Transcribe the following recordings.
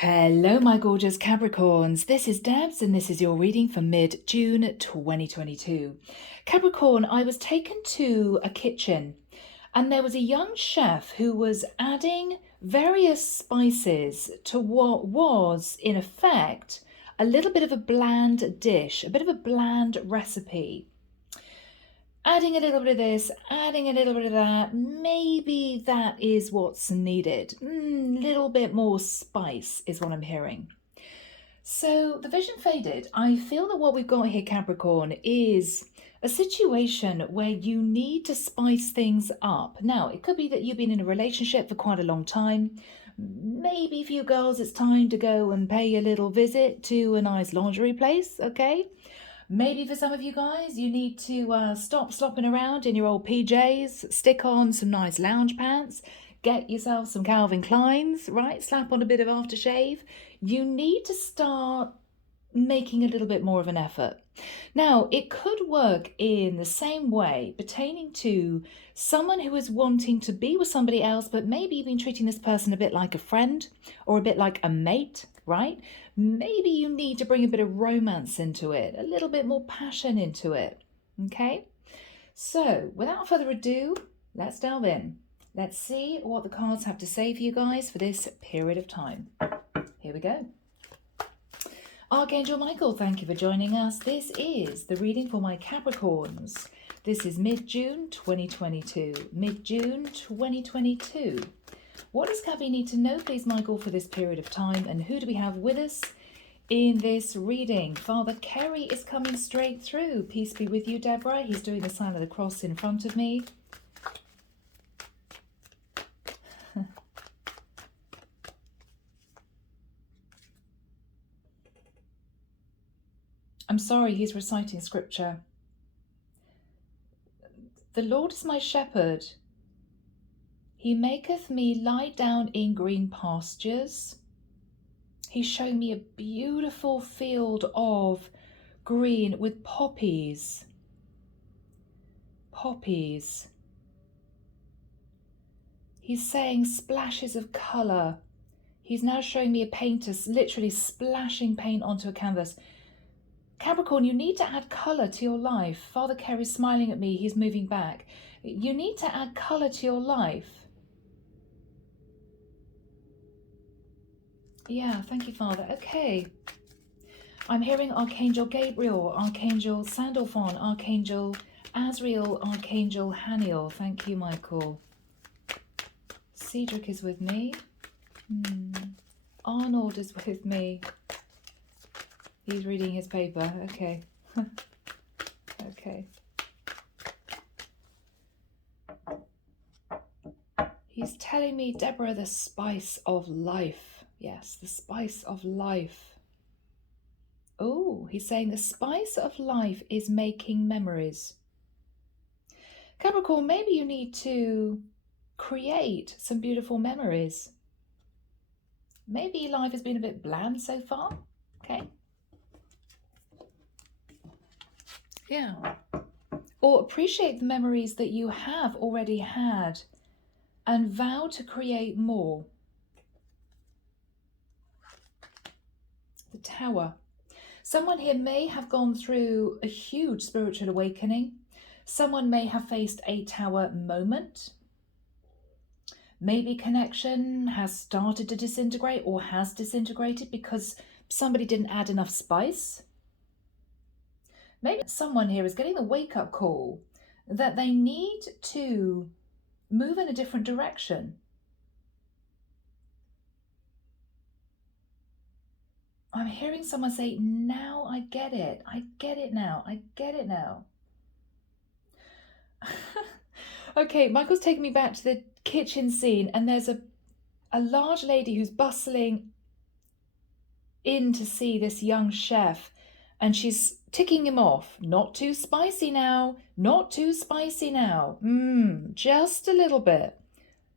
Hello, my gorgeous Capricorns. This is Debs, and this is your reading for mid-June 2022. Capricorn, I was taken to a kitchen, and there was a young chef who was adding various spices to what was, in effect, a little bit of a bland dish, a bit of a bland recipe. Adding a little bit of this, adding a little bit of that, maybe that is what's needed. Little bit more spice is what I'm hearing. So the vision faded. I feel that what we've got here, Capricorn, is a situation where you need to spice things up. Now, it could be that you've been in a relationship for quite a long time. Maybe for you girls, it's time to go and pay a little visit to a nice lingerie place, okay? Maybe for some of you guys, you need to stop slopping around in your old PJs, stick on some nice lounge pants, get yourself some Calvin Kleins, right? Slap on a bit of aftershave. You need to start making a little bit more of an effort. Now, it could work in the same way pertaining to someone who is wanting to be with somebody else, but maybe you've been treating this person a bit like a friend or a bit like a mate, right? Maybe you need to bring a bit of romance into it, a little bit more passion into it, okay? So, without further ado, let's delve in. Let's see what the cards have to say for you guys for this period of time. Here we go. Archangel Michael, thank you for joining us. This is the reading for my Capricorns. This is mid-June 2022. Mid-June 2022. What does Cappy need to know, please, Michael, for this period of time? And who do we have with us in this reading? Father Kerry is coming straight through. Peace be with you, Deborah. He's doing the sign of the cross in front of me. I'm sorry, he's reciting scripture. The Lord is my shepherd. He maketh me lie down in green pastures. He's showing me a beautiful field of green with poppies. Poppies. He's saying splashes of colour. He's now showing me a painter literally splashing paint onto a canvas. Capricorn, you need to add colour to your life. Father Kerry's smiling at me. He's moving back. You need to add colour to your life. Yeah, thank you, Father. Okay. I'm hearing Archangel Gabriel, Archangel Sandalphon, Archangel Azrael, Archangel Haniel. Thank you, Michael. Cedric is with me. Arnold is with me. He's reading his paper. Okay. Okay. He's telling me, Deborah, the spice of life. Yes, the spice of life. Oh, he's saying the spice of life is making memories. Capricorn, maybe you need to create some beautiful memories. Maybe life has been a bit bland so far. Okay. Yeah. Or appreciate the memories that you have already had and vow to create more. The Tower. Someone here may have gone through a huge spiritual awakening. Someone may have faced a Tower moment. Maybe connection has started to disintegrate or has disintegrated because somebody didn't add enough spice. Maybe someone here is getting the wake-up call that they need to move in a different direction. I'm hearing someone say, now I get it. I get it now. I get it now. Okay, Michael's taking me back to the kitchen scene, and there's a large lady who's bustling in to see this young chef, and she's ticking him off. Not too spicy now. Not too spicy now. Just a little bit.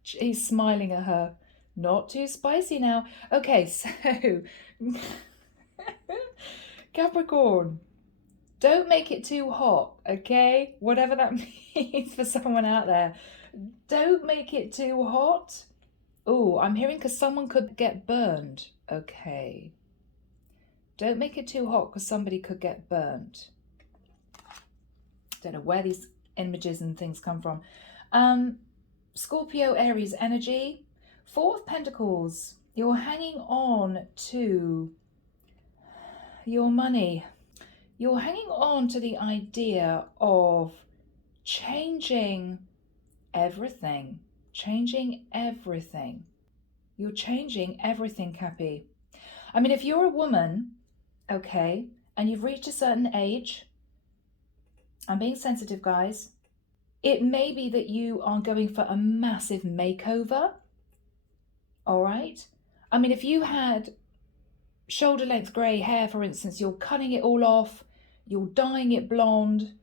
He's smiling at her. Not too spicy now. Okay, so Capricorn, don't make it too hot, okay? Whatever that means for someone out there. Don't make it too hot. Oh, I'm hearing because someone could get burned. Okay. Don't make it too hot because somebody could get burned. Don't know where these images and things come from. Scorpio, Aries energy. Four of Pentacles. You're hanging on to your money. You're hanging on to the idea of changing everything. Changing everything. You're changing everything, Cappy. I mean, if you're a woman, okay, and you've reached a certain age, I'm being sensitive, guys. It may be that you are going for a massive makeover. All right. I mean, if you had shoulder length grey hair, for instance, you're cutting it all off, you're dyeing it blonde,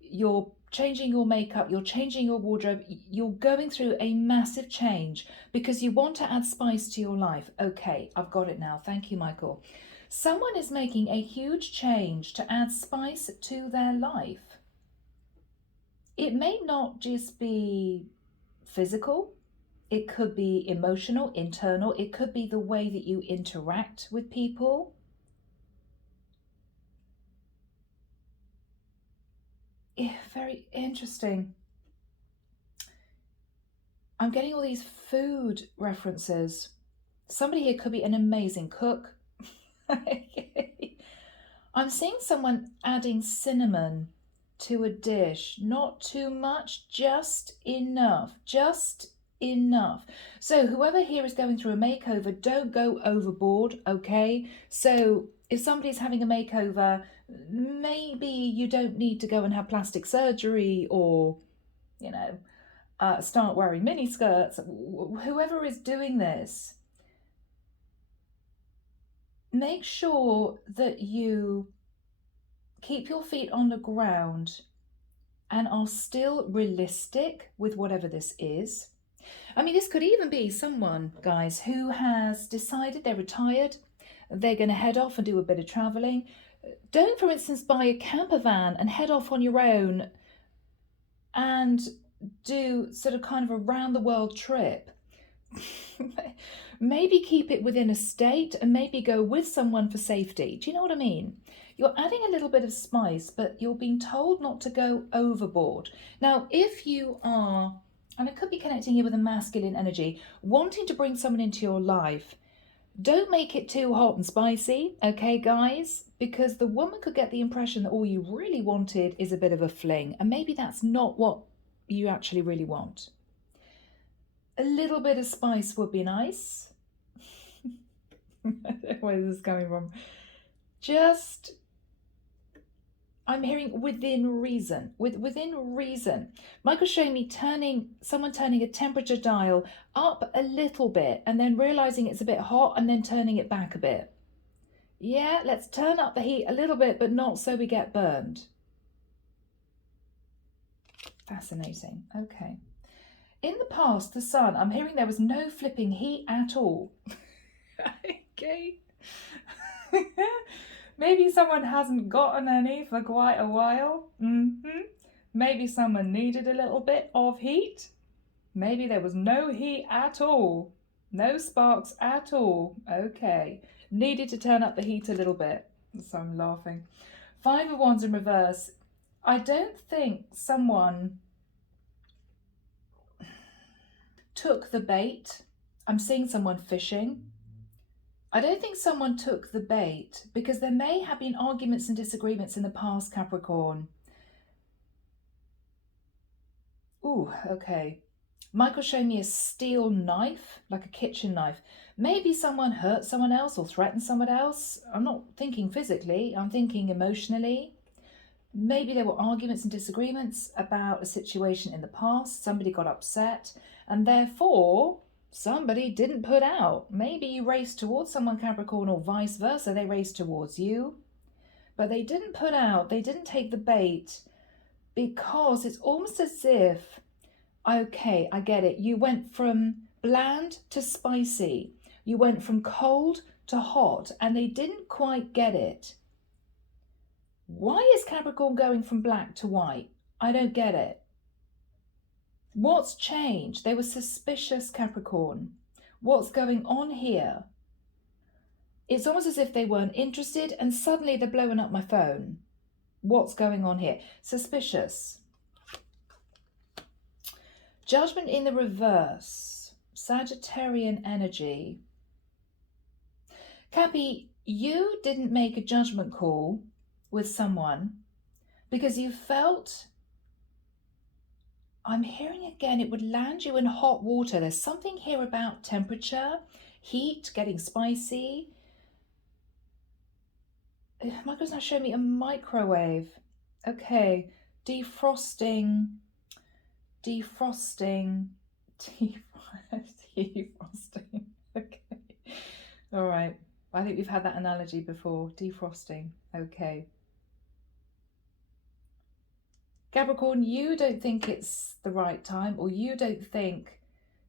you're changing your makeup, you're changing your wardrobe, you're going through a massive change because you want to add spice to your life. Okay, I've got it now. Thank you, Michael. Someone is making a huge change to add spice to their life. It may not just be physical, it could be emotional, internal, it could be the way that you interact with people. Yeah, very interesting. I'm getting all these food references. Somebody here could be an amazing cook. I'm seeing someone adding cinnamon to a dish. Not too much, just enough. Just enough. So whoever here is going through a makeover, don't go overboard, okay? So if somebody's having a makeover, maybe you don't need to go and have plastic surgery or, start wearing mini skirts. Whoever is doing this, make sure that you keep your feet on the ground and are still realistic with whatever this is. I mean, this could even be someone, guys, who has decided they're retired, they're going to head off and do a bit of traveling. Don't, for instance, buy a camper van and head off on your own and do sort of kind of a round the world trip. Maybe keep it within a state and maybe go with someone for safety. Do you know what I mean? You're adding a little bit of spice, but you're being told not to go overboard. Now, if you are, and it could be connecting you with a masculine energy, wanting to bring someone into your life, don't make it too hot and spicy, okay, guys? Because the woman could get the impression that all you really wanted is a bit of a fling, and maybe that's not what you actually really want. A little bit of spice would be nice. Where is this coming from? Just, I'm hearing within reason. Within reason. Michael's showing me someone turning a temperature dial up a little bit and then realizing it's a bit hot and then turning it back a bit. Yeah, let's turn up the heat a little bit, but not so we get burned. Fascinating. Okay. In the past, the sun, I'm hearing there was no flipping heat at all. Okay. Maybe someone hasn't gotten any for quite a while. Maybe someone needed a little bit of heat. Maybe there was no heat at all. No sparks at all. Okay. Needed to turn up the heat a little bit. So I'm laughing. 5 of Wands in reverse. I don't think someone took the bait. I'm seeing someone fishing. I don't think someone took the bait because there may have been arguments and disagreements in the past, Capricorn. Ooh, okay. Michael showed me a steel knife, like a kitchen knife. Maybe someone hurt someone else or threatened someone else. I'm not thinking physically, I'm thinking emotionally. Maybe there were arguments and disagreements about a situation in the past. Somebody got upset and therefore somebody didn't put out. Maybe you raced towards someone, Capricorn, or vice versa. They raced towards you. But they didn't put out. They didn't take the bait because it's almost as if, okay, I get it. You went from bland to spicy. You went from cold to hot and they didn't quite get it. Why is Capricorn going from black to white? I don't get it. What's changed? They were suspicious, Capricorn. What's going on here? It's almost as if they weren't interested and suddenly they're blowing up my phone. What's going on here? Suspicious. Judgment in the reverse. Sagittarian energy. Cappy, you didn't make a judgment call with someone because you felt, I'm hearing again, it would land you in hot water. There's something here about temperature, heat, getting spicy. Michael's now showing me a microwave. Okay, defrosting. Defrosting. Okay. All right. I think we've had that analogy before. Defrosting. Okay. Capricorn, you don't think it's the right time, or you don't think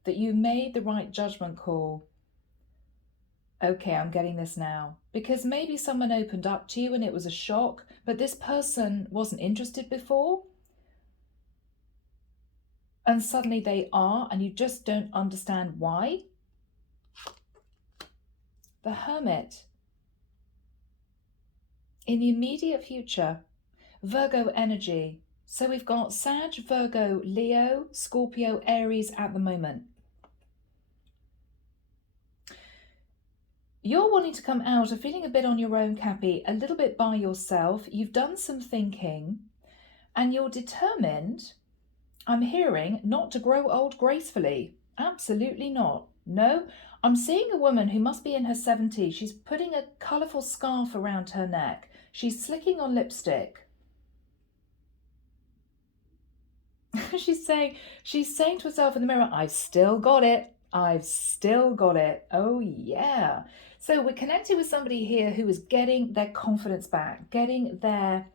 that you made the right judgment call. Okay, I'm getting this now. Because maybe someone opened up to you and it was a shock, but this person wasn't interested before. And suddenly they are, and you just don't understand why. The Hermit. In the immediate future, Virgo energy. So we've got Sag, Virgo, Leo, Scorpio, Aries at the moment. You're wanting to come out of feeling a bit on your own, Cappy, a little bit by yourself. You've done some thinking and you're determined, I'm hearing, not to grow old gracefully. Absolutely not. No, I'm seeing a woman who must be in her 70s. She's putting a colourful scarf around her neck. She's slicking on lipstick. she's saying to herself in the mirror, I've still got it. I've still got it. Oh yeah. So we're connected with somebody here who is getting their confidence back, getting their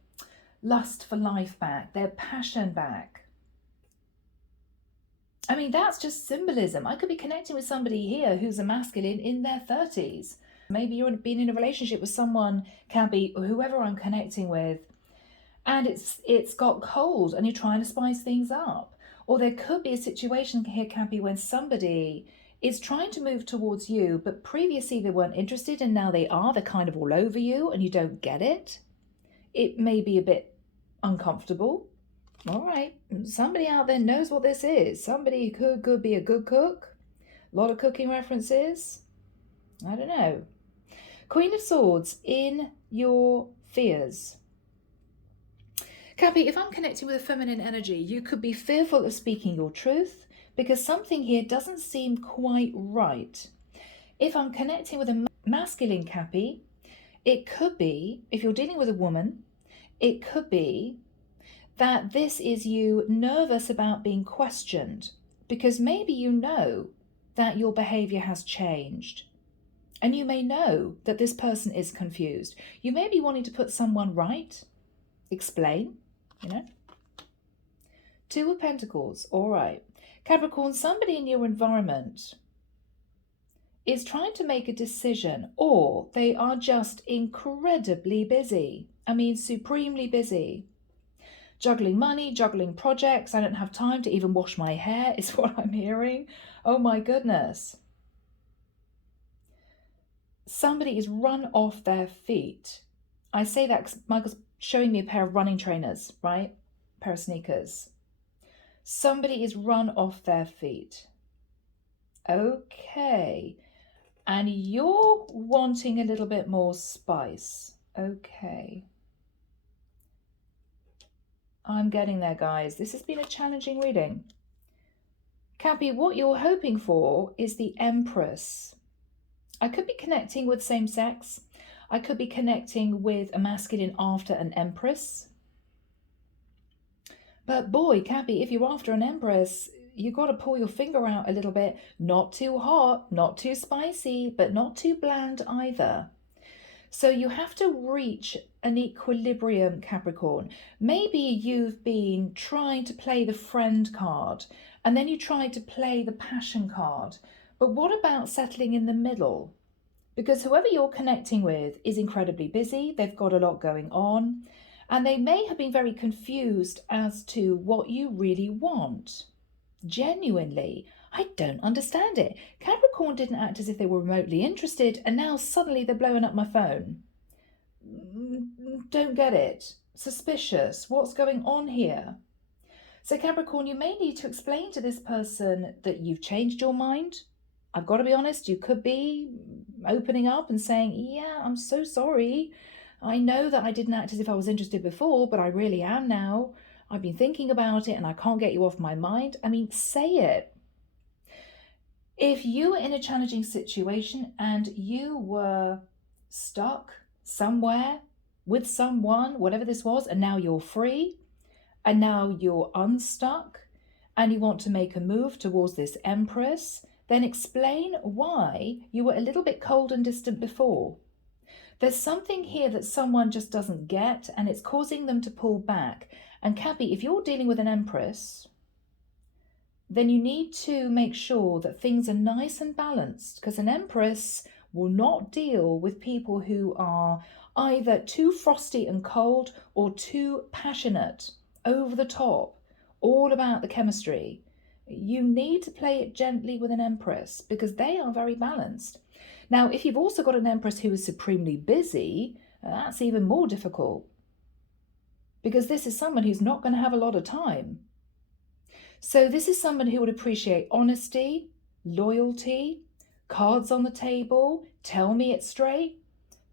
lust for life back, their passion back. I mean, that's just symbolism. I could be connecting with somebody here who's a masculine in their 30s. Maybe you've been in a relationship with someone, Cabby, or whoever I'm connecting with, and it's got cold and you're trying to spice things up. Or there could be a situation here, Cabby, when somebody is trying to move towards you, but previously they weren't interested and now they are. They're kind of all over you and you don't get it. It may be a bit uncomfortable. All right, somebody out there knows what this is. Somebody who could be a good cook. A lot of cooking references. I don't know. Queen of Swords, in your fears. Cappy, if I'm connecting with a feminine energy, you could be fearful of speaking your truth because something here doesn't seem quite right. If I'm connecting with a masculine, Cappy, it could be, if you're dealing with a woman, it could be that this is you nervous about being questioned because maybe you know that your behavior has changed. And you may know that this person is confused. You may be wanting to put someone right, explain, you know. Two of Pentacles, all right. Capricorn, somebody in your environment is trying to make a decision, or they are just incredibly busy. I mean, supremely busy. Juggling money, juggling projects. I don't have time to even wash my hair, is what I'm hearing. Oh my goodness. Somebody is run off their feet. I say that because Michael's showing me a pair of running trainers, right? A pair of sneakers. Somebody is run off their feet. Okay. And you're wanting a little bit more spice. Okay. I'm getting there, guys. This has been a challenging reading. Cappy, what you're hoping for is the Empress. I could be connecting with same sex. I could be connecting with a masculine after an Empress. But boy, Cappy, if you're after an Empress, you got to pull your finger out a little bit. Not too hot, not too spicy, but not too bland either. So you have to reach an equilibrium, Capricorn. Maybe you've been trying to play the friend card and then you tried to play the passion card. But what about settling in the middle? Because whoever you're connecting with is incredibly busy. They've got a lot going on and they may have been very confused as to what you really want. Genuinely, I don't understand it. Capricorn didn't act as if they were remotely interested, and now suddenly they're blowing up my phone. Don't get it. Suspicious. What's going on here? So Capricorn, you may need to explain to this person that you've changed your mind. I've got to be honest, you could be opening up and saying, yeah, I'm so sorry. I know that I didn't act as if I was interested before, but I really am now. I've been thinking about it and I can't get you off my mind. I mean, say it. If you were in a challenging situation and you were stuck somewhere with someone, whatever this was, and now you're free, and now you're unstuck, and you want to make a move towards this Empress, then explain why you were a little bit cold and distant before. There's something here that someone just doesn't get, and it's causing them to pull back. And Cappy, if you're dealing with an Empress, then you need to make sure that things are nice and balanced, because an Empress will not deal with people who are either too frosty and cold or too passionate, over the top, all about the chemistry. You need to play it gently with an Empress because they are very balanced. Now, if you've also got an Empress who is supremely busy, that's even more difficult, because this is someone who's not going to have a lot of time. So this is someone who would appreciate honesty, loyalty, cards on the table, tell me it straight.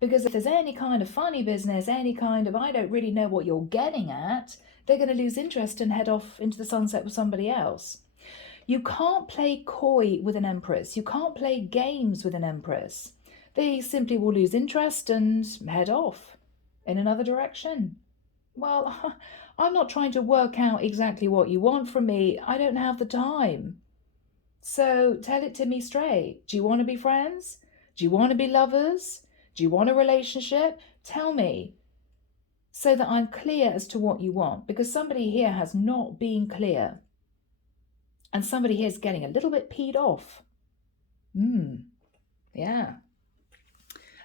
Because if there's any kind of funny business, any kind of I don't really know what you're getting at, they're going to lose interest and head off into the sunset with somebody else. You can't play coy with an Empress. You can't play games with an Empress. They simply will lose interest and head off in another direction. Well, I'm not trying to work out exactly what you want from me. I don't have the time. So tell it to me straight. Do you want to be friends? Do you want to be lovers? Do you want a relationship? Tell me, so that I'm clear as to what you want, because somebody here has not been clear. And somebody here is getting a little bit peed off. Yeah.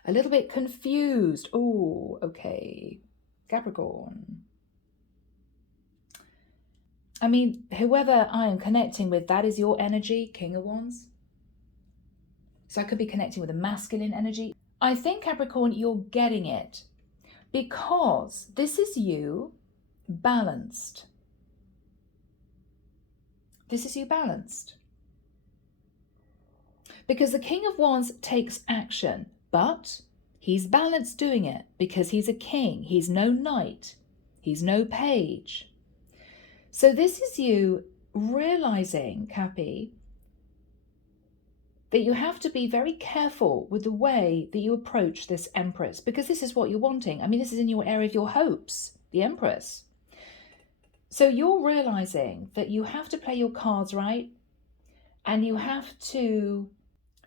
A little bit confused. Oh, okay. Capricorn. I mean, whoever I am connecting with, that is your energy, King of Wands. So I could be connecting with a masculine energy. I think, Capricorn, you're getting it, because this is you balanced. This is you balanced. Because the King of Wands takes action, but he's balanced doing it because he's a king. He's no knight. He's no page. So this is you realizing, Cappy, that you have to be very careful with the way that you approach this Empress, because this is what you're wanting. I mean, this is in your area of your hopes, the Empress. So you're realizing that you have to play your cards right, and you have to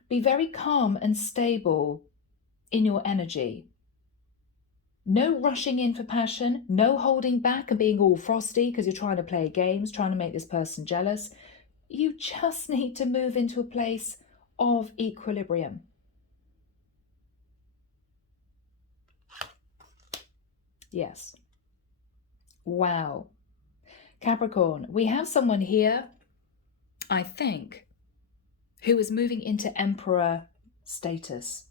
be very calm and stable in your energy. No rushing in for passion, no holding back and being all frosty because you're trying to play games, trying to make this person jealous. You just need to move into a place of equilibrium. Yes. Wow. Capricorn, we have someone here, I think, who is moving into Emperor status.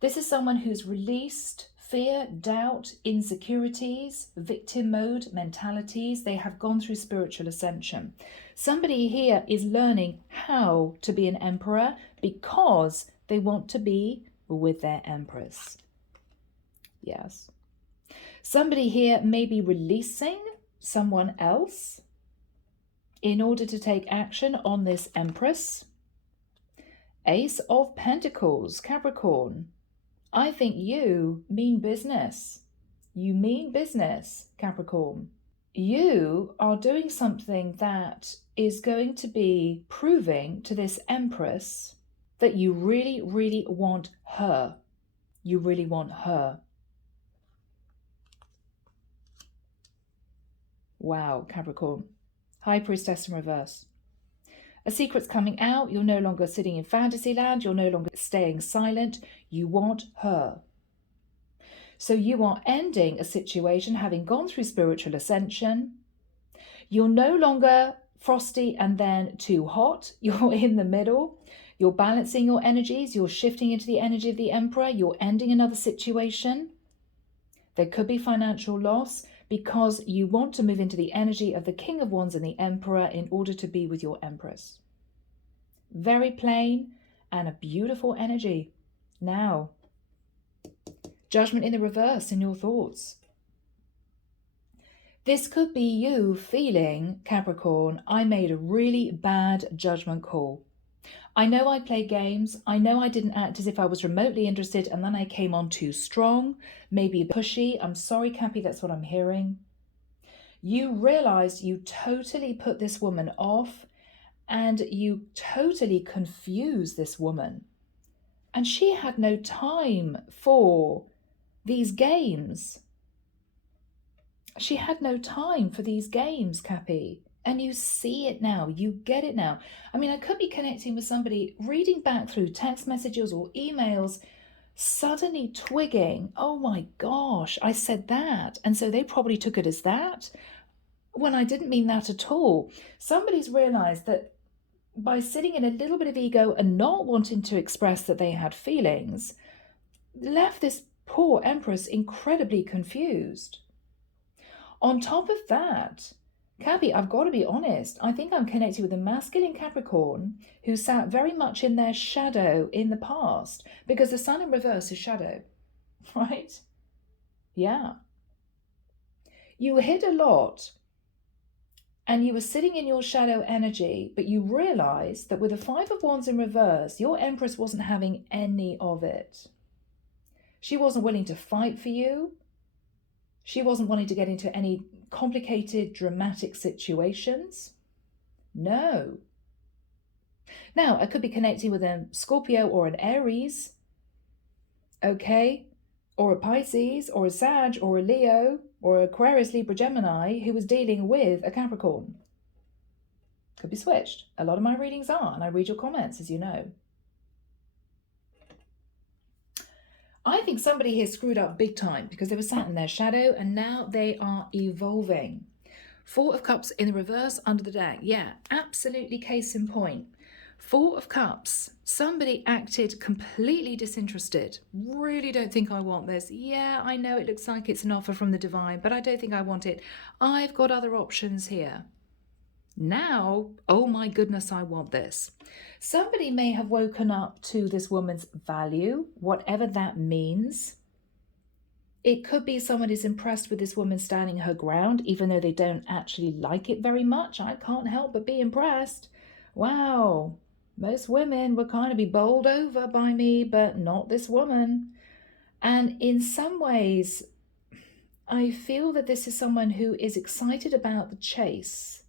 This is someone who's released fear, doubt, insecurities, victim mode mentalities. They have gone through spiritual ascension. Somebody here is learning how to be an emperor because they want to be with their Empress. Yes. Somebody here may be releasing someone else in order to take action on this Empress. Ace of Pentacles, Capricorn. I think you mean business. You mean business, Capricorn. You are doing something that is going to be proving to this Empress that you really, really want her. You really want her. Wow, Capricorn. High Priestess in reverse. A secret's coming out. You're no longer sitting in fantasy land. You're no longer staying silent. You want her. So you are ending a situation having gone through spiritual ascension. You're no longer frosty and then too hot. You're in the middle. You're balancing your energies. You're shifting into the energy of the Emperor. You're ending another situation. There could be financial loss because you want to move into the energy of the King of Wands and the Emperor in order to be with your Empress. Very plain and a beautiful energy. Now, Judgment in the reverse in your thoughts. This could be you feeling, Capricorn, I made a really bad judgment call. I know I played games. I know I didn't act as if I was remotely interested, and then I came on too strong, maybe pushy. I'm sorry, Cappy, that's what I'm hearing. You realized you totally put this woman off and you totally confused this woman. And she had no time for these games. She had no time for these games, Cappy. And you see it now. You get it now. I mean, I could be connecting with somebody, reading back through text messages or emails, suddenly twigging, oh my gosh, I said that. And so they probably took it as that when I didn't mean that at all. Somebody's realized that by sitting in a little bit of ego and not wanting to express that they had feelings, left this poor Empress incredibly confused. On top of that, Cappy, I've got to be honest, I think I'm connected with a masculine Capricorn who sat very much in their shadow in the past, because the Sun in reverse is shadow, right? Yeah. You hid a lot and you were sitting in your shadow energy, but you realized that with the Five of Wands in reverse, your Empress wasn't having any of it. She wasn't willing to fight for you. She wasn't wanting to get into any complicated, dramatic situations. No. Now, I could be connecting with a Scorpio or an Aries, okay? Or a Pisces, or a Sag, or a Leo, or Aquarius, Libra, Gemini, who was dealing with a Capricorn. Could be switched. A lot of my readings are, and I read your comments, as you know. I think somebody here screwed up big time because they were sat in their shadow and now they are evolving. Four of Cups in the reverse under the deck. Yeah, absolutely case in point. Four of Cups. Somebody acted completely disinterested. Really don't think I want this. Yeah, I know it looks like it's an offer from the divine, but I don't think I want it. I've got other options here. Now, oh my goodness, I want this. Somebody may have woken up to this woman's value, whatever that means. It could be someone is impressed with this woman standing her ground, even though they don't actually like it very much. I can't help but be impressed. Wow, most women would kind of be bowled over by me, but not this woman. And in some ways, I feel that this is someone who is excited about the chase.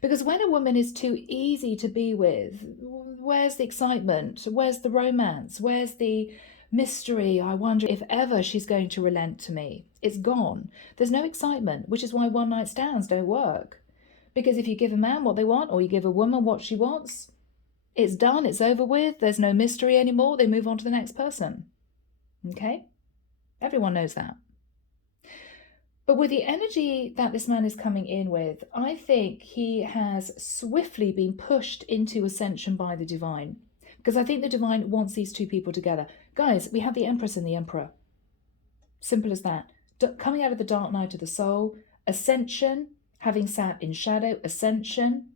Because when a woman is too easy to be with, where's the excitement? Where's the romance? Where's the mystery? I wonder if ever she's going to relent to me. It's gone. There's no excitement, which is why one night stands don't work. Because if you give a man what they want, or you give a woman what she wants, it's done, it's over with, there's no mystery anymore, they move on to the next person. Okay? Everyone knows that. But with the energy that this man is coming in with, I think he has swiftly been pushed into ascension by the divine. Because I think the divine wants these two people together. Guys, we have the Empress and the Emperor. Simple as that. Coming out of the dark night of the soul, ascension, having sat in shadow, ascension.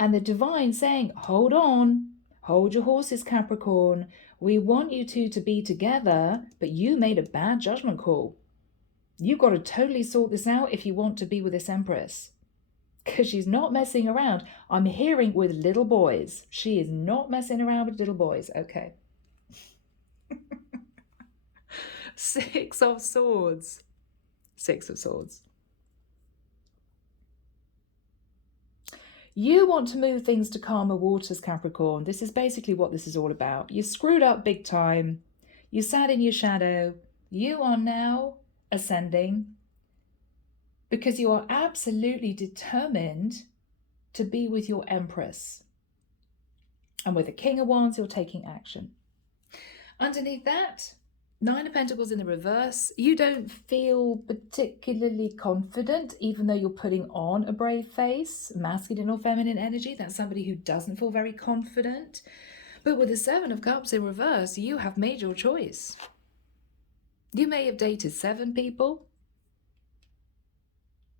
And the divine saying, hold on, hold your horses, Capricorn. We want you two to be together, but you made a bad judgment call. You've got to totally sort this out if you want to be with this Empress. Because she's not messing around. I'm hearing with little boys. She is not messing around with little boys. Okay. Six of Swords. Six of Swords. You want to move things to calmer waters, Capricorn. This is basically what this is all about. You screwed up big time. You sat in your shadow. You are now ascending because you are absolutely determined to be with your Empress. And with the King of Wands, you're taking action. Underneath that, Nine of Pentacles in the reverse. You don't feel particularly confident, even though you're putting on a brave face, masculine or feminine energy. That's somebody who doesn't feel very confident. But with the Seven of Cups in reverse, you have made your choice. You may have dated 7 people,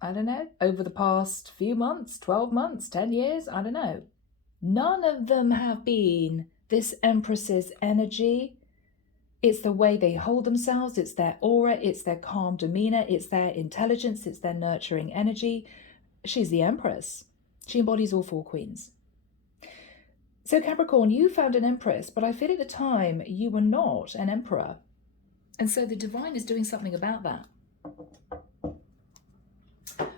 I don't know, over the past few months, 12 months, 10 years, I don't know. None of them have been this Empress's energy. It's the way they hold themselves, it's their aura, it's their calm demeanor, it's their intelligence, it's their nurturing energy. She's the Empress. She embodies all 4 queens. So Capricorn, you found an Empress, but I feel at the time you were not an Emperor. And so the divine is doing something about that.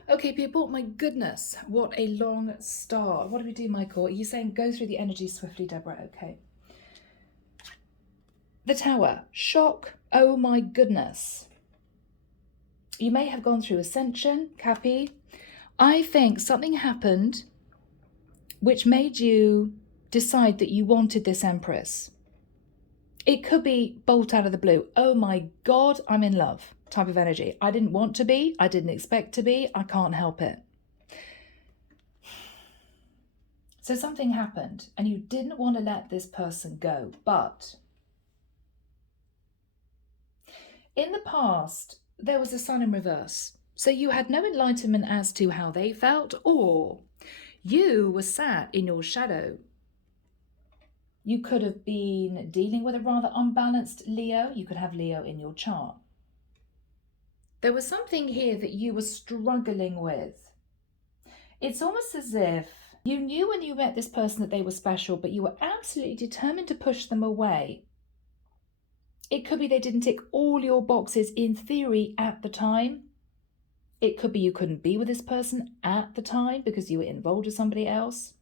Okay, people, my goodness, what a long start. What do we do, Michael? Are you saying go through the energy swiftly, Deborah? Okay. The Tower, shock, oh my goodness. You may have gone through ascension, Cappy. I think something happened which made you decide that you wanted this Empress. It could be bolt out of the blue. Oh my God, I'm in love type of energy. I didn't want to be. I didn't expect to be. I can't help it. So something happened and you didn't want to let this person go. But in the past, there was a Sun in reverse. So you had no enlightenment as to how they felt, or you were sat in your shadow. You could have been dealing with a rather unbalanced Leo. You could have Leo in your chart. There was something here that you were struggling with. It's almost as if you knew when you met this person that they were special, but you were absolutely determined to push them away. It could be they didn't tick all your boxes in theory at the time. It could be you couldn't be with this person at the time because you were involved with somebody else.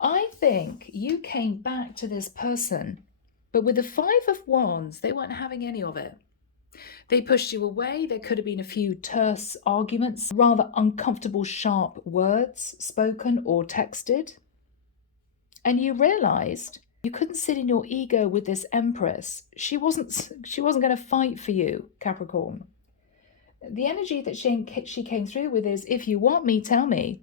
I think you came back to this person, but with the 5 of Wands, they weren't having any of it. They pushed you away. There could have been a few terse arguments, rather uncomfortable, sharp words spoken or texted. And you realized you couldn't sit in your ego with this Empress. She wasn't going to fight for you, Capricorn. The energy that she came through with is, if you want me, tell me.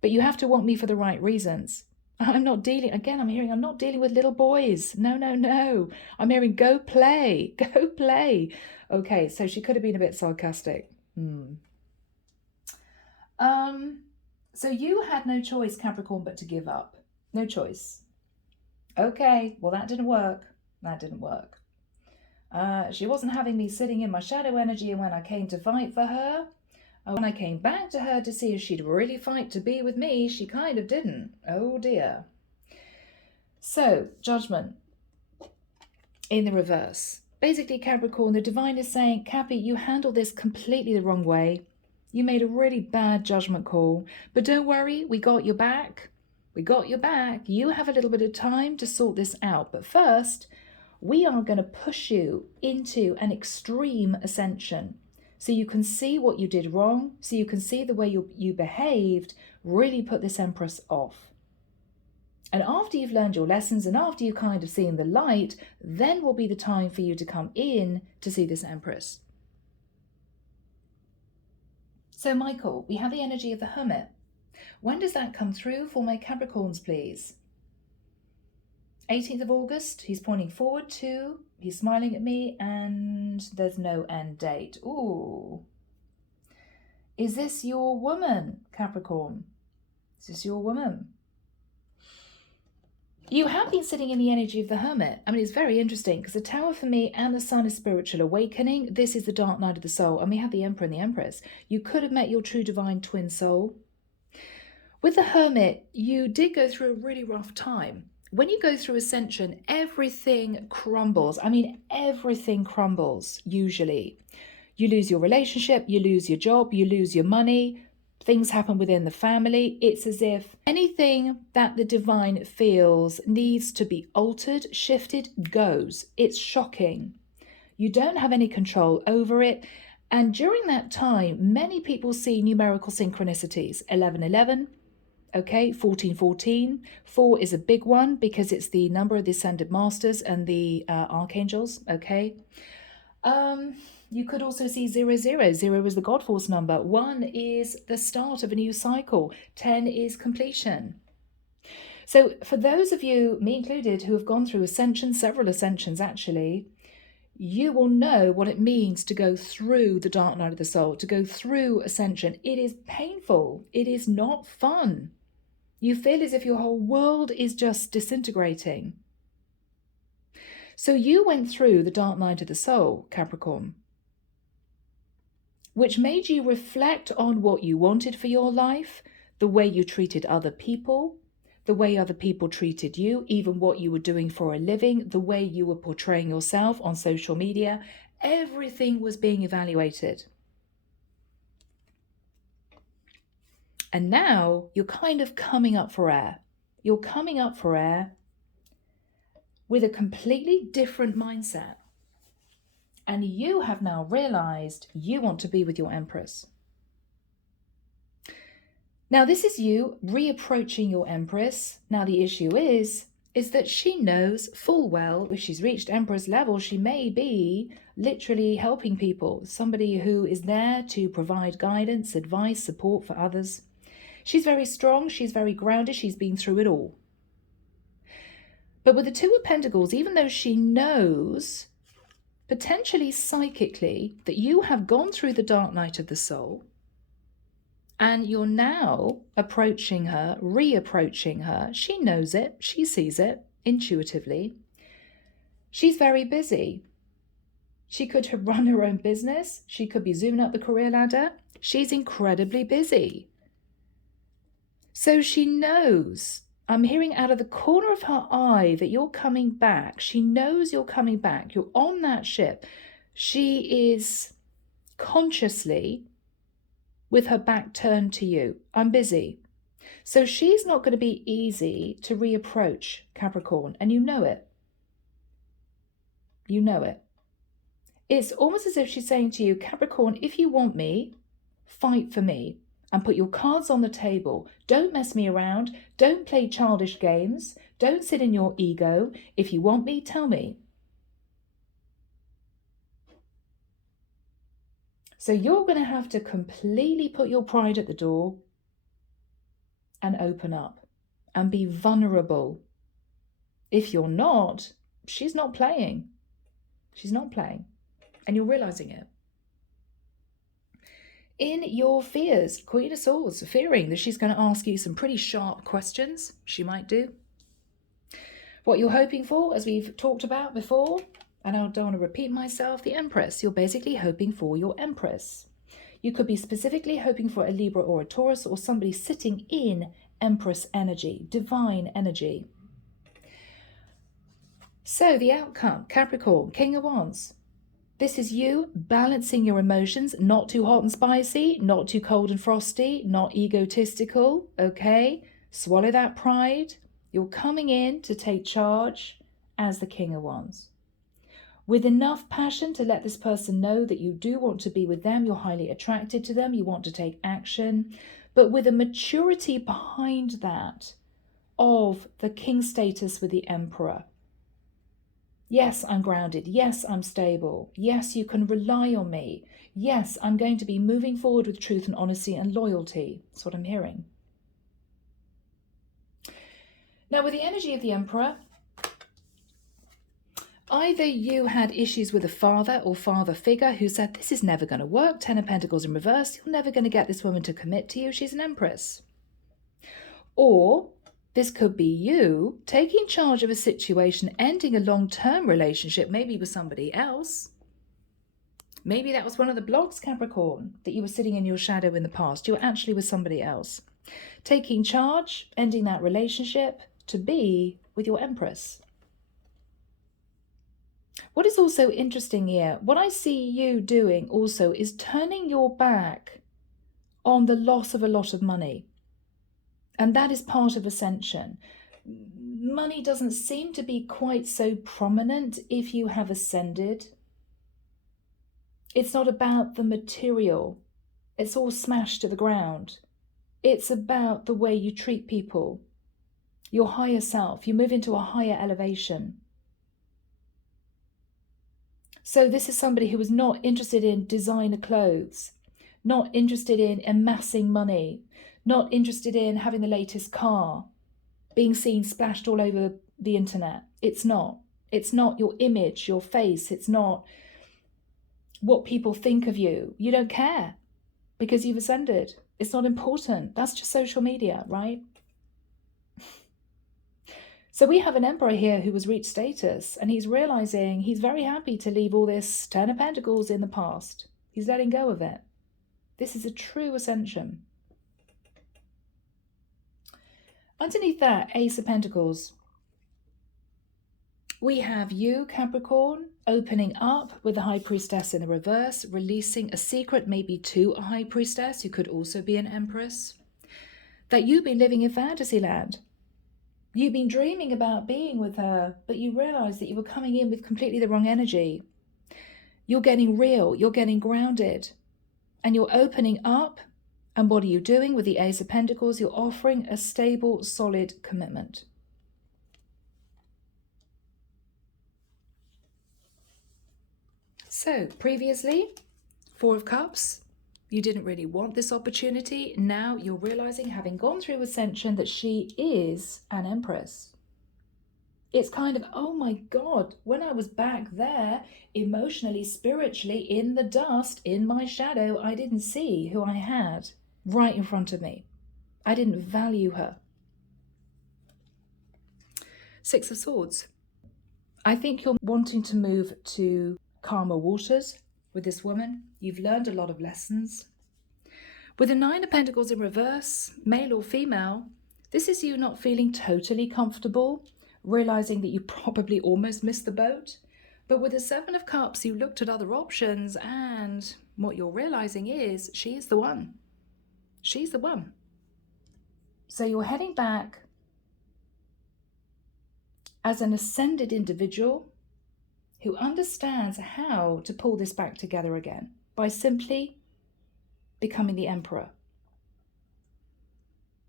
But you have to want me for the right reasons. I'm not dealing with little boys. No. I'm hearing go play. Okay, so she could have been a bit sarcastic. So you had no choice, Capricorn, but to give up. No choice. Okay, well that didn't work. She wasn't having me sitting in my shadow energy, and when I came to fight for her, when I came back to her to see if she'd really fight to be with me, she kind of didn't. Oh dear. So, Judgment in the reverse. Basically, Capricorn, the divine is saying, Cappy, you handled this completely the wrong way. You made a really bad judgment call. But don't worry, we got your back. You have a little bit of time to sort this out. But first, we are going to push you into an extreme ascension. So you can see what you did wrong, so you can see the way you behaved really put this Empress off. And after you've learned your lessons and after you've kind of seen the light, then will be the time for you to come in to see this Empress. So Michael, we have the energy of the Hermit. When does that come through for my Capricorns, please? 18th of August, he's pointing forward to, he's smiling at me, and there's no end date. Ooh. Is this your woman, Capricorn? Is this your woman? You have been sitting in the energy of the Hermit. I mean, it's very interesting because the Tower for me and the Sun is spiritual awakening. This is the dark night of the soul. And we have the Emperor and the Empress. You could have met your true divine twin soul. With the Hermit, you did go through a really rough time. When you go through ascension, everything crumbles. I mean, everything crumbles, usually. You lose your relationship, you lose your job, you lose your money. Things happen within the family. It's as if anything that the divine feels needs to be altered, shifted, goes. It's shocking. You don't have any control over it. And during that time, many people see numerical synchronicities. 1111, Okay, 1414. 4 is a big one because it's the number of the ascended masters and the archangels. Okay. You could also see 000. 0 is the God Force number. 1 is the start of a new cycle. 10 is completion. So for those of you, me included, who have gone through ascension, several ascensions actually, you will know what it means to go through the dark night of the soul, to go through ascension. It is painful. It is not fun. You feel as if your whole world is just disintegrating. So you went through the dark night of the soul, Capricorn, which made you reflect on what you wanted for your life, the way you treated other people, the way other people treated you, even what you were doing for a living, the way you were portraying yourself on social media. Everything was being evaluated. And now you're kind of coming up for air. You're coming up for air with a completely different mindset. And you have now realized you want to be with your Empress. Now, this is you reapproaching your Empress. Now, the issue is that she knows full well if she's reached Empress level, she may be literally helping people, somebody who is there to provide guidance, advice, support for others. She's very strong, she's very grounded, she's been through it all. But with the Two of Pentacles, even though she knows potentially psychically that you have gone through the dark night of the soul and you're now approaching her, reapproaching her, she knows it, she sees it intuitively. She's very busy. She could have run her own business. She could be zooming up the career ladder. She's incredibly busy. So she knows, I'm hearing out of the corner of her eye that you're coming back. She knows you're coming back. You're on that ship. She is consciously with her back turned to you. I'm busy. So she's not going to be easy to reapproach, Capricorn, and you know it. You know it. It's almost as if she's saying to you, Capricorn, if you want me, fight for me. And put your cards on the table. Don't mess me around. Don't play childish games. Don't sit in your ego. If you want me, tell me. So you're going to have to completely put your pride at the door and open up and be vulnerable. If you're not, she's not playing. She's not playing. And you're realizing it. In your fears, Queen of Swords, fearing that she's going to ask you some pretty sharp questions, she might do. What you're hoping for, as we've talked about before, and I don't want to repeat myself, the Empress. You're basically hoping for your Empress. You could be specifically hoping for a Libra or a Taurus or somebody sitting in Empress energy, divine energy. So the outcome, Capricorn, King of Wands. This is you balancing your emotions, not too hot and spicy, not too cold and frosty, not egotistical, okay? Swallow that pride. You're coming in to take charge as the King of Wands. With enough passion to let this person know that you do want to be with them, you're highly attracted to them, you want to take action, but with a maturity behind that of the king status with the Emperor. Yes, I'm grounded. Yes, I'm stable. Yes, you can rely on me. Yes, I'm going to be moving forward with truth and honesty and loyalty. That's what I'm hearing. Now, with the energy of the Emperor, either you had issues with a father or father figure who said, this is never going to work. 10 of Pentacles in reverse. You're never going to get this woman to commit to you. She's an Empress. Or this could be you taking charge of a situation, ending a long-term relationship, maybe with somebody else. Maybe that was one of the blocks, Capricorn, that you were sitting in your shadow in the past. You were actually with somebody else. Taking charge, ending that relationship to be with your Empress. What is also interesting here, what I see you doing also is turning your back on the loss of a lot of money. And that is part of ascension. Money doesn't seem to be quite so prominent if you have ascended. It's not about the material. It's all smashed to the ground. It's about the way you treat people, your higher self. You move into a higher elevation. So this is somebody who is not interested in designer clothes, not interested in amassing money, not interested in having the latest car, being seen splashed all over the internet. It's not. It's not your image, your face. It's not what people think of you. You don't care because you've ascended. It's not important. That's just social media, right? So we have an emperor here who has reached status, and he's realizing he's very happy to leave all this Ten of Pentacles in the past. He's letting go of it. This is a true ascension. Underneath that, Ace of Pentacles, we have you, Capricorn, opening up with the High Priestess in the reverse, releasing a secret maybe to a High Priestess who could also be an Empress, that you've been living in fantasy land. You've been dreaming about being with her, but you realize that you were coming in with completely the wrong energy. You're getting real, you're getting grounded, and you're opening up. And what are you doing with the Ace of Pentacles? You're offering a stable, solid commitment. So previously, Four of Cups, you didn't really want this opportunity. Now you're realizing, having gone through ascension, that she is an Empress. It's kind of, oh my God, when I was back there, emotionally, spiritually, in the dust, in my shadow, I didn't see who I had right in front of me. I didn't value her. Six of Swords. I think you're wanting to move to calmer waters with this woman. You've learned a lot of lessons. With the Nine of Pentacles in reverse, male or female, this is you not feeling totally comfortable, realizing that you probably almost missed the boat. But with the Seven of Cups, you looked at other options, and what you're realizing is she is the one. She's the one. So you're heading back as an ascended individual who understands how to pull this back together again by simply becoming the Emperor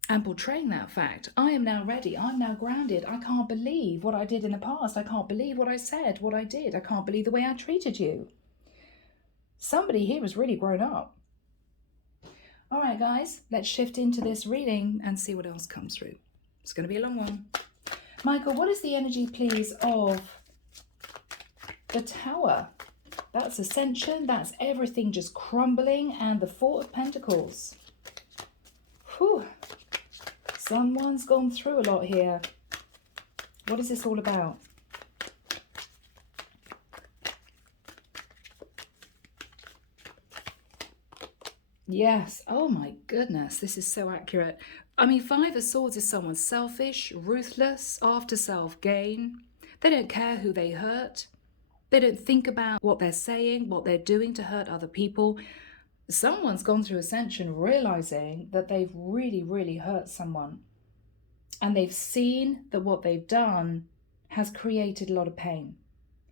and portraying that fact. I am now ready. I'm now grounded. I can't believe what I did in the past. I can't believe what I said, what I did. I can't believe the way I treated you. Somebody here has really grown up. All right, guys, let's shift into this reading and see what else comes through. It's going to be a long one. Michael, what is the energy, please, of the Tower? That's ascension. That's everything just crumbling. And the Four of Pentacles. Whew. Someone's gone through a lot here. What is this all about? Yes. Oh my goodness. This is so accurate. I mean, Five of Swords is someone selfish, ruthless, after self-gain. They don't care who they hurt. They don't think about what they're saying, what they're doing to hurt other people. Someone's gone through ascension realizing that they've really, really hurt someone. And they've seen that what they've done has created a lot of pain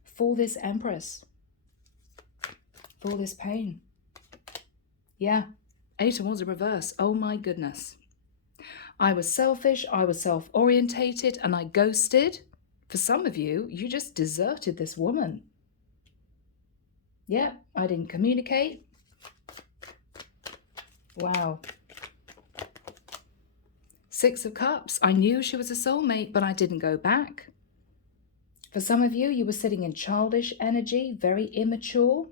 for this Empress. For this pain. Yeah. Eight of Wands in reverse. Oh my goodness. I was selfish, I was self-orientated, and I ghosted. For some of you, you just deserted this woman. Yeah, I didn't communicate. Wow. Six of Cups. I knew she was a soulmate, but I didn't go back. For some of you, you were sitting in childish energy, very immature.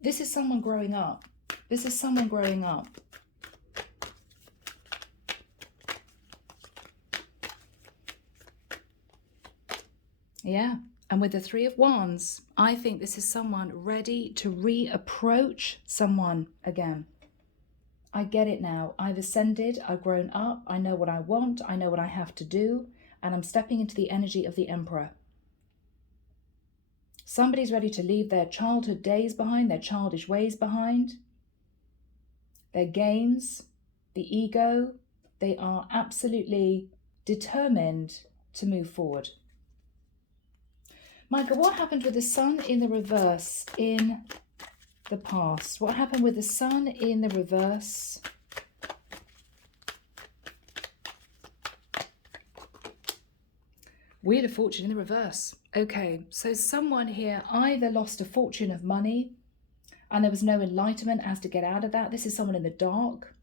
This is someone growing up. This is someone growing up. Yeah, and with the Three of Wands, I think this is someone ready to reapproach someone again. I get it now. I've ascended, I've grown up, I know what I want, I know what I have to do, and I'm stepping into the energy of the Emperor. Somebody's ready to leave their childhood days behind, their childish ways behind, their games, the ego. They are absolutely determined to move forward. Michael, what happened with the Sun in the reverse in the past? What happened with the Sun in the reverse Wheel of Fortune in the reverse. Okay, so someone here either lost a fortune of money and there was no enlightenment as to get out of that. This is someone in the dark.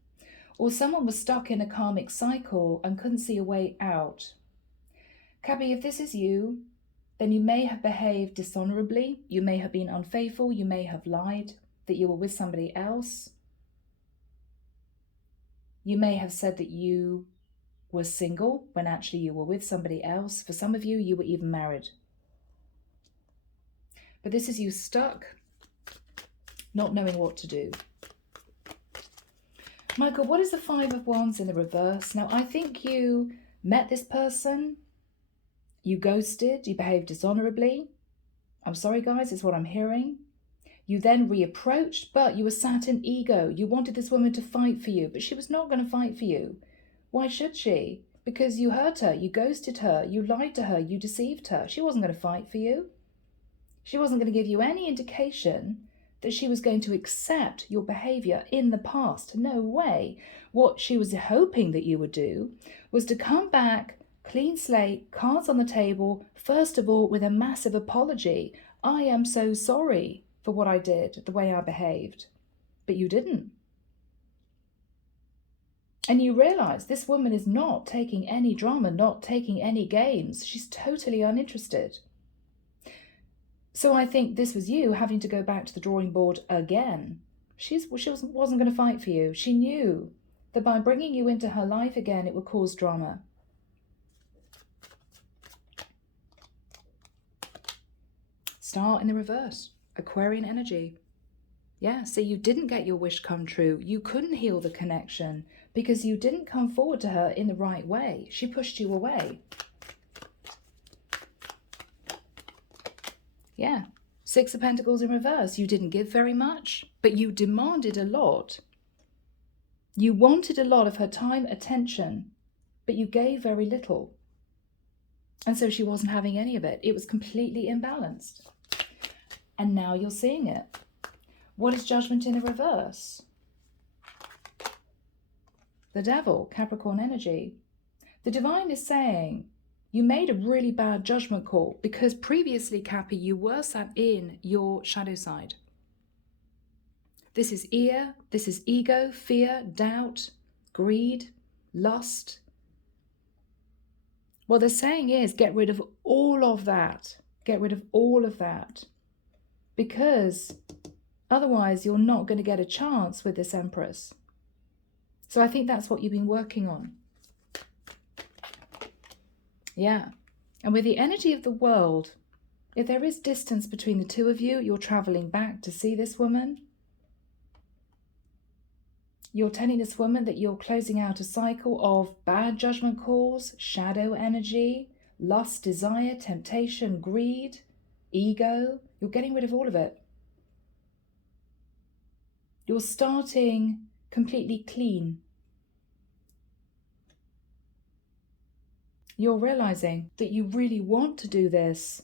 Or someone was stuck in a karmic cycle and couldn't see a way out. Cappy, if this is you, then you may have behaved dishonorably. You may have been unfaithful. You may have lied that you were with somebody else. You may have said that you were single when actually you were with somebody else. For some of you, you were even married. But this is you stuck, not knowing what to do. Michael, what is the Five of Wands in the reverse? Now, I think you met this person, you ghosted, you behaved dishonorably. I'm sorry, guys, it's what I'm hearing. You then reapproached, but you were sat in ego. You wanted this woman to fight for you, but she was not going to fight for you. Why should she? Because you hurt her, you ghosted her, you lied to her, you deceived her. She wasn't going to fight for you. She wasn't going to give you any indication that she was going to accept your behavior in the past. No way. What she was hoping that you would do was to come back, clean slate, cards on the table, first of all with a massive apology. I am so sorry for what I did, the way I behaved. But you didn't. And you realize this woman is not taking any drama, not taking any games. She's totally uninterested. So I think this was you having to go back to the drawing board again. She wasn't going to fight for you. She knew that by bringing you into her life again, it would cause drama. Star in the reverse, Aquarian energy. Yeah, so you didn't get your wish come true. You couldn't heal the connection because you didn't come forward to her in the right way. She pushed you away. Yeah, Six of Pentacles in reverse. You didn't give very much, but you demanded a lot. You wanted a lot of her time, attention, but you gave very little. And so she wasn't having any of it. It was completely imbalanced. And now you're seeing it. What is Judgment in the reverse? The Devil, Capricorn energy. The Divine is saying, you made a really bad judgment call because previously, Cappy, you were sat in your shadow side. This is ear, this is ego, fear, doubt, greed, lust. What they're saying is get rid of all of that. Get rid of all of that. Because otherwise you're not going to get a chance with this Empress. So I think that's what you've been working on. Yeah. And with the energy of the world, if there is distance between the two of you, you're traveling back to see this woman. You're telling this woman that you're closing out a cycle of bad judgment calls, shadow energy, lust, desire, temptation, greed, ego. You're getting rid of all of it. You're starting completely clean. You're realizing that you really want to do this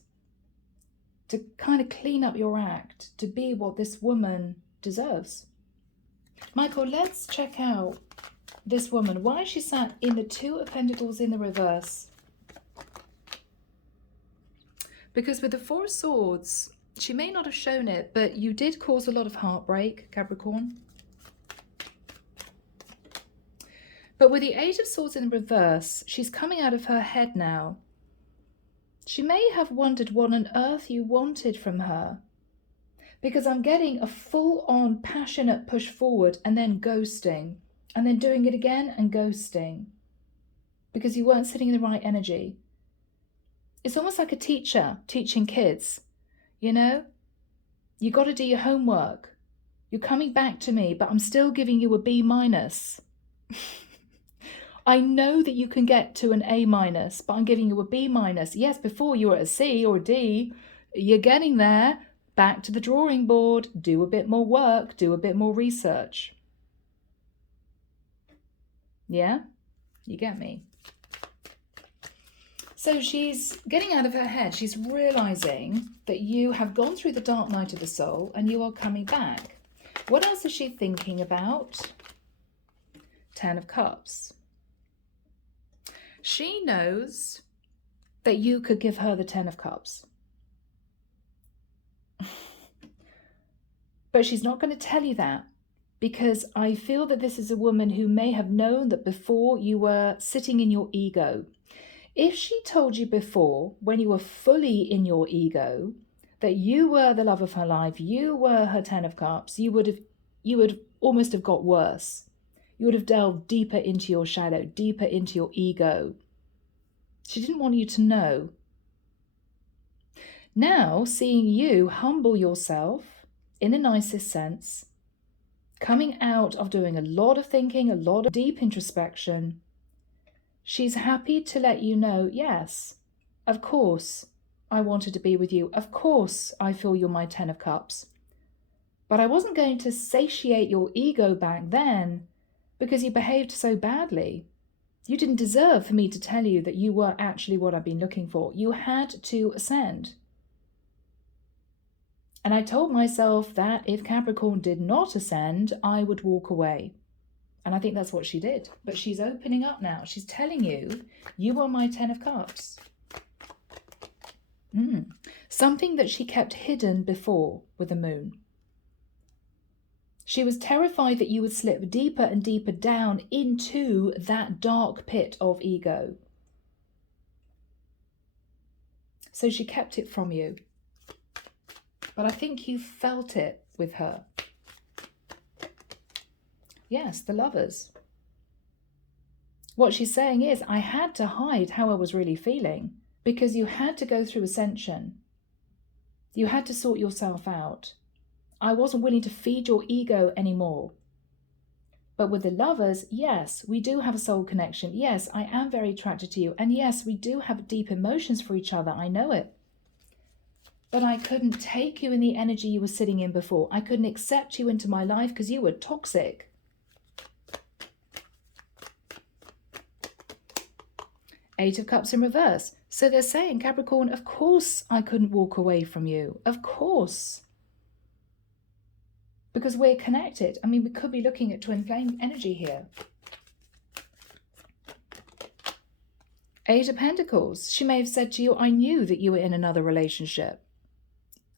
to kind of clean up your act, to be what this woman deserves. Michael, let's check out this woman. Why is she sat in the Two of Pentacles in the reverse? Because with the Four of Swords, she may not have shown it, but you did cause a lot of heartbreak, Capricorn. But with the Eight of Swords in reverse, she's coming out of her head now. She may have wondered what on earth you wanted from her. Because I'm getting a full-on passionate push forward and then ghosting. And then doing it again and ghosting. Because you weren't sitting in the right energy. It's almost like a teacher teaching kids. You know? You got to do your homework. You're coming back to me, but I'm still giving you a B-. I know that you can get to an A-, but I'm giving you a B-. Yes, before you were a C or a D. You're getting there. Back to the drawing board. Do a bit more work. Do a bit more research. Yeah? You get me? So she's getting out of her head. She's realizing that you have gone through the dark night of the soul and you are coming back. What else is she thinking about? Ten of Cups. She knows that you could give her the 10 of Cups. But she's not going to tell you that, because I feel that this is a woman who may have known that before you were sitting in your ego. If she told you before, when you were fully in your ego, that you were the love of her life, you were her 10 of Cups, you would almost have got worse. You would have delved deeper into your shadow, deeper into your ego. She didn't want you to know. Now, seeing you humble yourself in the nicest sense, coming out of doing a lot of thinking, a lot of deep introspection, she's happy to let you know, yes, of course, I wanted to be with you. Of course, I feel you're my 10 of Cups. But I wasn't going to satiate your ego back then because you behaved so badly. You didn't deserve for me to tell you that you were actually what I've been looking for. You had to ascend. And I told myself that if Capricorn did not ascend, I would walk away. And I think that's what she did. But she's opening up now. She's telling you, you are my 10 of Cups. Something that she kept hidden before with the moon. She was terrified that you would slip deeper and deeper down into that dark pit of ego. So she kept it from you. But I think you felt it with her. Yes, the Lovers. What she's saying is, I had to hide how I was really feeling because you had to go through ascension. You had to sort yourself out. I wasn't willing to feed your ego anymore. But with the Lovers, yes, we do have a soul connection. Yes, I am very attracted to you. And yes, we do have deep emotions for each other. I know it. But I couldn't take you in the energy you were sitting in before. I couldn't accept you into my life because you were toxic. Eight of Cups in reverse. So they're saying, Capricorn, of course I couldn't walk away from you. Of course. Because we're connected. I mean, we could be looking at twin flame energy here. Eight of Pentacles. She may have said to you, I knew that you were in another relationship.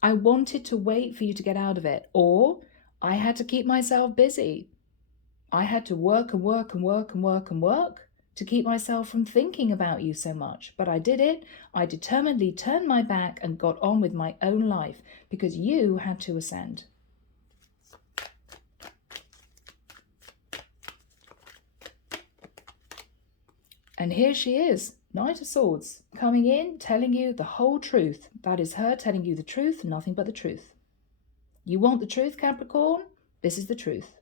I wanted to wait for you to get out of it. Or I had to keep myself busy. I had to work and work and work and work and work to keep myself from thinking about you so much. But I did it. I determinedly turned my back and got on with my own life because you had to ascend. And here she is, Knight of Swords, coming in, telling you the whole truth. That is her telling you the truth, nothing but the truth. You want the truth, Capricorn? This is the truth.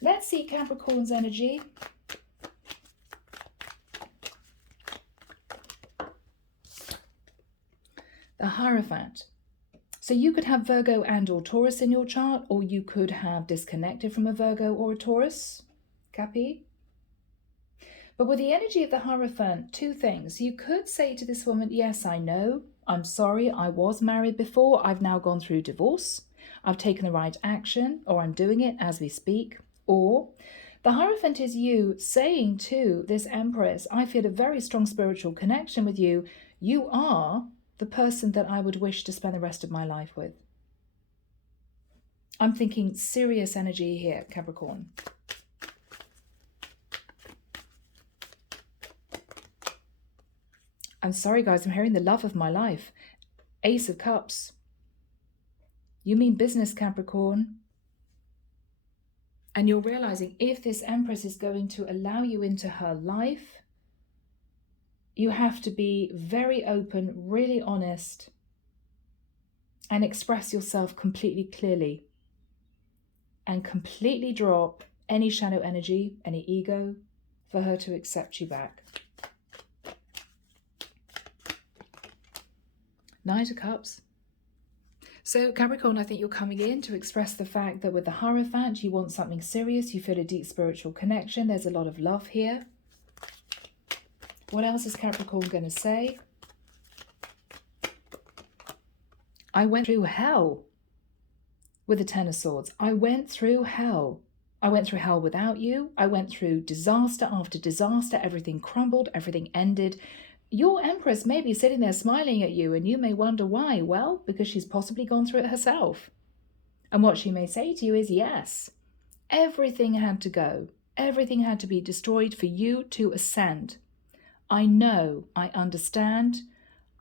Let's see Capricorn's energy. The Hierophant. So you could have Virgo and or Taurus in your chart, or you could have disconnected from a Virgo or a Taurus. Capi? But with the energy of the Hierophant, two things. You could say to this woman, yes, I know. I'm sorry, I was married before. I've now gone through divorce. I've taken the right action, or I'm doing it as we speak. Or the Hierophant is you saying to this Empress, I feel a very strong spiritual connection with you. You are the person that I would wish to spend the rest of my life with. I'm thinking serious energy here, Capricorn. I'm sorry, guys, I'm hearing the love of my life. Ace of Cups. You mean business, Capricorn. And you're realizing if this Empress is going to allow you into her life, you have to be very open, really honest, and express yourself completely clearly. And completely drop any shadow energy, any ego, for her to accept you back. Knight of Cups. So Capricorn, I think you're coming in to express the fact that with the Hierophant, you want something serious. You feel a deep spiritual connection. There's a lot of love here. What else is Capricorn going to say? I went through hell with the Ten of Swords. I went through hell. I went through hell without you. I went through disaster after disaster. Everything crumbled. Everything ended. your Empress may be sitting there smiling at you, and you may wonder why. Well, because she's possibly gone through it herself. And what she may say to you is, yes, everything had to go. Everything had to be destroyed for you to ascend. I know, I understand.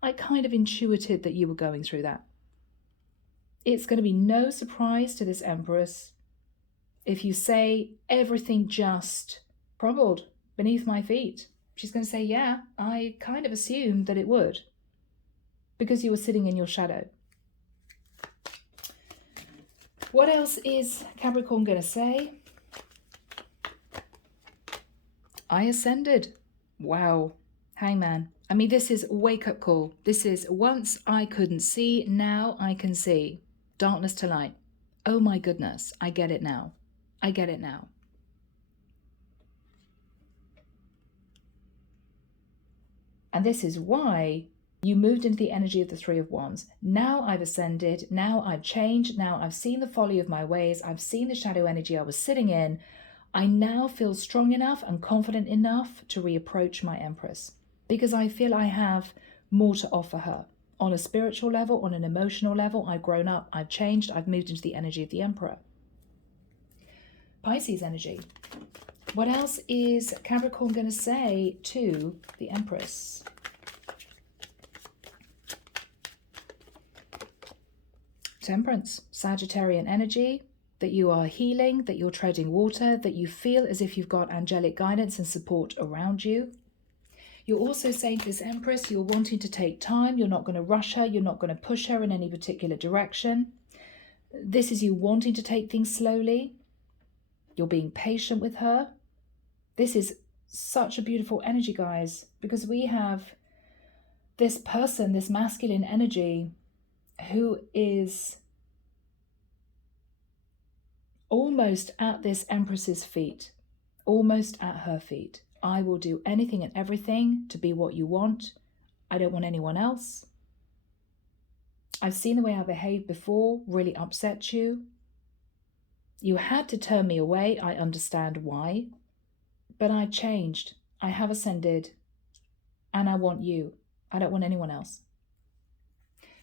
I kind of intuited that you were going through that. It's going to be no surprise to this Empress if you say everything just crumbled beneath my feet. She's going to say, yeah, I kind of assumed that it would, because you were sitting in your shadow. What else is Capricorn going to say? I ascended. Wow. Hangman. I mean, this is wake-up call. This is once I couldn't see, now I can see. Darkness to light. Oh my goodness, I get it now. I get it now. And this is why you moved into the energy of the Three of Wands. Now I've ascended. Now I've changed. Now I've seen the folly of my ways. I've seen the shadow energy I was sitting in. I now feel strong enough and confident enough to reapproach my Empress, because I feel I have more to offer her. On a spiritual level, on an emotional level, I've grown up, I've changed, I've moved into the energy of the Emperor. Pisces energy. What else is Capricorn going to say to the Empress? Temperance, Sagittarian energy, that you are healing, that you're treading water, that you feel as if you've got angelic guidance and support around you. You're also saying to this Empress, you're wanting to take time, you're not going to rush her, you're not going to push her in any particular direction. This is you wanting to take things slowly. You're being patient with her. This is such a beautiful energy, guys, because we have this person, this masculine energy, who is almost at this Empress's feet, almost at her feet. I will do anything and everything to be what you want. I don't want anyone else. I've seen the way I behaved before really upset you. You had to turn me away. I understand why. But I changed. I have ascended. And I want you. I don't want anyone else.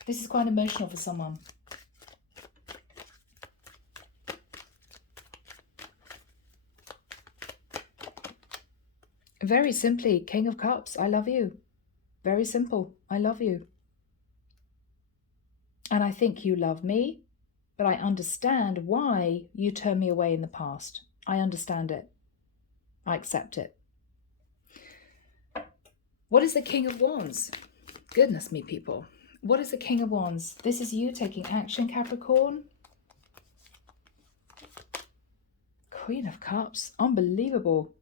This is quite emotional for someone. Very simply, King of Cups, I love you. Very simple, I love you. And I think you love me, but I understand why you turned me away in the past. I understand it. I accept it. What is the King of Wands? Goodness me, people. What is the King of Wands? This is you taking action, Capricorn. Queen of Cups, unbelievable.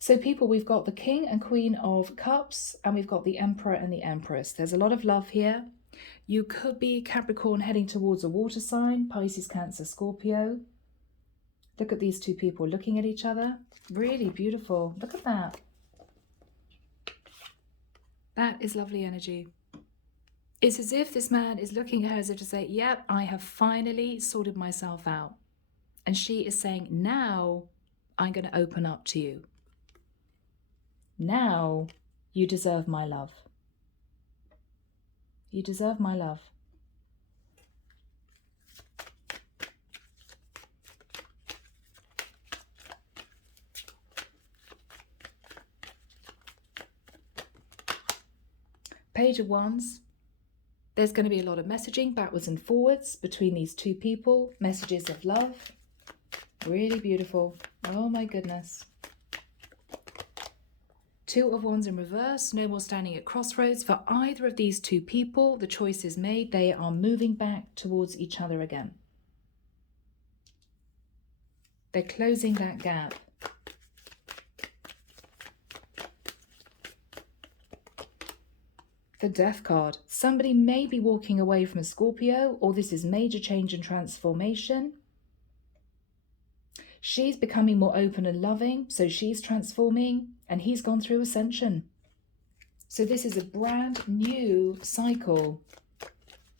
So people, we've got the King and Queen of Cups, and we've got the Emperor and the Empress. There's a lot of love here. You could be Capricorn heading towards a water sign, Pisces, Cancer, Scorpio. Look at these two people looking at each other. Really beautiful. Look at that. That is lovely energy. It's as if this man is looking at her as if to say, yep, I have finally sorted myself out. And she is saying, now I'm going to open up to you. Now you deserve my love. You deserve my love. Page of Wands. There's going to be a lot of messaging backwards and forwards between these two people. Messages of love. Really beautiful. Oh my goodness. Two of Wands in reverse. No more standing at crossroads for either of these two people. The choice is made. They are moving back towards each other again. They're closing that gap. The Death card. Somebody may be walking away from a Scorpio, or this is major change and transformation. She's becoming more open and loving, so she's transforming, and he's gone through ascension. So this is a brand new cycle,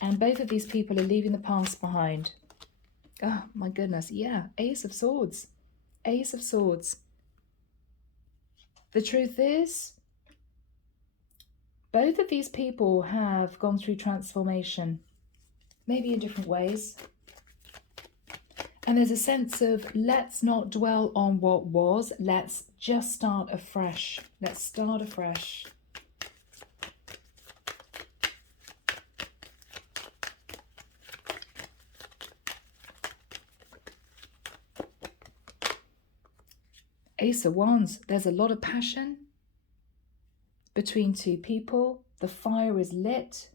and both of these people are leaving the past behind. Oh my goodness, yeah, Ace of Swords. Ace of Swords. The truth is, Both of these people have gone through transformation, maybe in different ways. And there's a sense of, let's not dwell on what was, let's just start afresh. Let's start afresh. Ace of Wands, there's a lot of passion between two people. The fire is lit,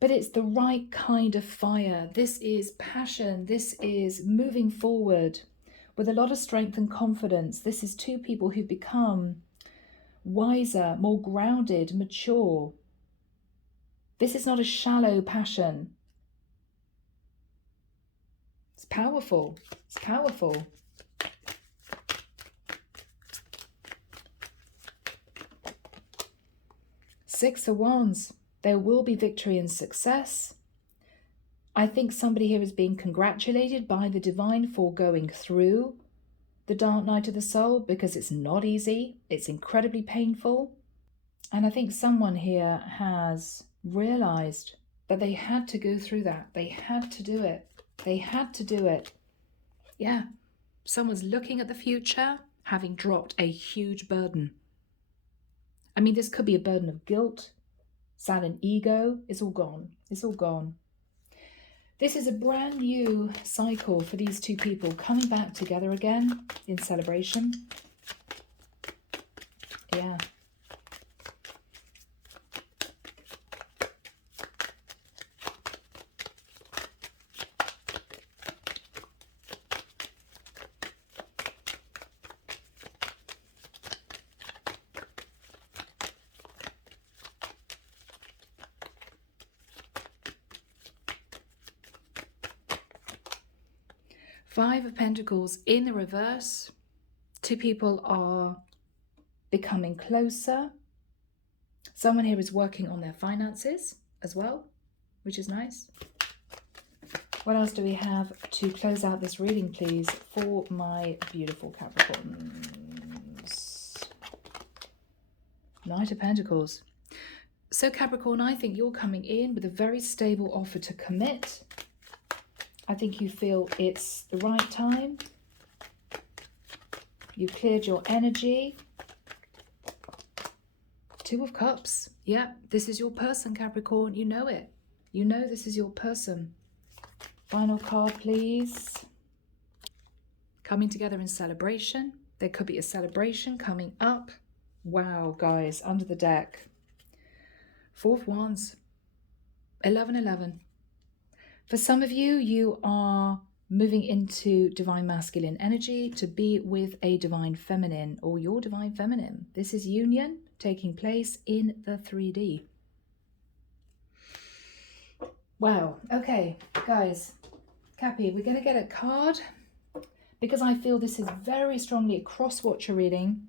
but it's the right kind of fire. This is passion. This is moving forward with a lot of strength and confidence. This is two people who become wiser, more grounded, mature. This is not a shallow passion. It's powerful. It's powerful. Six of Wands. There will be victory and success. I think somebody here is being congratulated by the divine for going through the dark night of the soul, because it's not easy. It's incredibly painful. And I think someone here has realized that they had to go through that. They had to do it. They had to do it. Yeah. Someone's looking at the future, having dropped a huge burden. I mean, this could be a burden of guilt, sad ego. It's all gone. It's all gone. This is a brand new cycle for these two people coming back together again in celebration. Yeah. Five of Pentacles in the reverse. Two people are becoming closer. Someone here is working on their finances as well, which is nice. What else do we have to close out this reading, please, for my beautiful Capricorns? Knight of Pentacles. So Capricorn, I think you're coming in with a very stable offer to commit. I think you feel it's the right time. You cleared your energy. Two of Cups. Yeah, this is your person, Capricorn. You know it. You know this is your person. Final card, please. Coming together in celebration. There could be a celebration coming up. Wow, guys, under the deck. Four of Wands. 11-11. For some of you, you are moving into divine masculine energy to be with a divine feminine or your divine feminine. This is union taking place in the 3D. Wow. Okay, guys. Cappy, we're going to get a card because I feel this is very strongly a cross-watcher reading.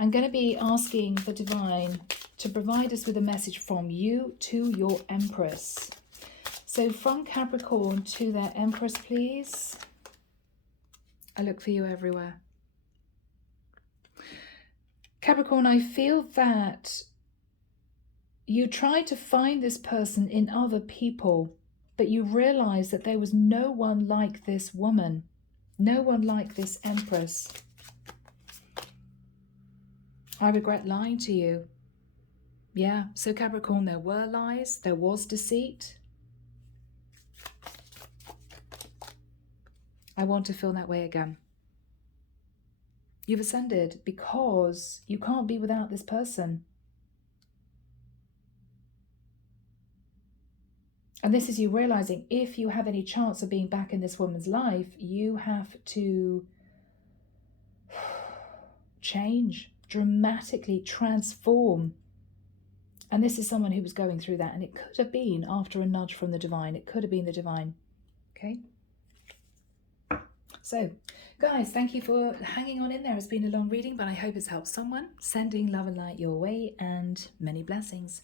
I'm going to be asking the divine to provide us with a message from you to your Empress. So from Capricorn to their Empress, please. I look for you everywhere. Capricorn, I feel that you tried to find this person in other people, but you realized that there was no one like this woman, no one like this Empress. I regret lying to you. Yeah, so Capricorn, there were lies, there was deceit. I want to feel that way again. You've ascended because you can't be without this person. And this is you realizing if you have any chance of being back in this woman's life, you have to change, dramatically transform. And this is someone who was going through that. And it could have been after a nudge from the divine. It could have been the divine. Okay. So, guys, thank you for hanging on in there. It's been a long reading, but I hope it's helped someone. Sending love and light your way and many blessings.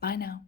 Bye now.